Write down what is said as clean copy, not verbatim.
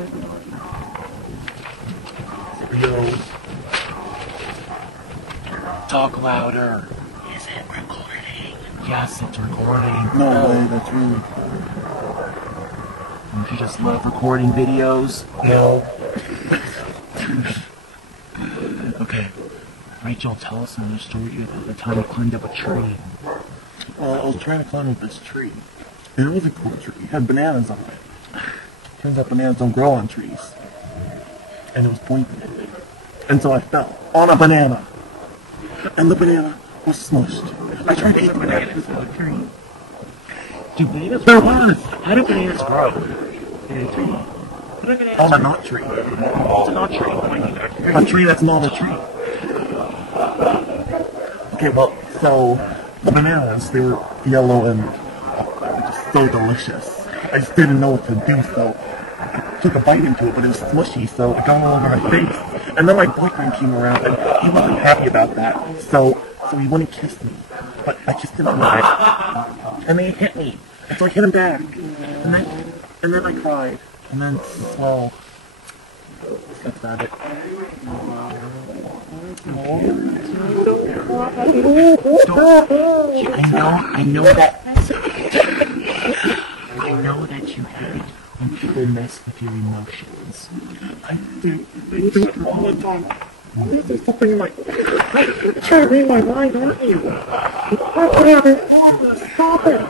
Yo. Talk louder. Is it recording? Yes, it's recording. No way, that's really... Don't you just love recording videos? No. Okay. Rachel, tell us another story about the time you climbed up a tree. I was trying to climb up this tree. And it was a cool tree. It had bananas on it. Turns out bananas don't grow on trees. And it was pointing at me. And so I fell on a banana. And the banana was smushed. I tried to eat the banana. Do bananas grow? How do bananas grow? In a tree. On a nut tree. It's a nut tree. A tree that's not a tree. Okay, well, so the bananas, they were yellow and just so delicious. I just didn't know what to do, so I took a bite into it, but it was smushy, so it got all over my face. And then my boyfriend came around, and he wasn't happy about that, so he wouldn't kiss me. But I kissed him back, and then he hit me, and so I hit him back. And then I cried, and then, well, that's about it. I know that you hate when people mess with your emotions. I do it all the time. There's something like, you're trying to read my mind, aren't you? Stop it! Stop it!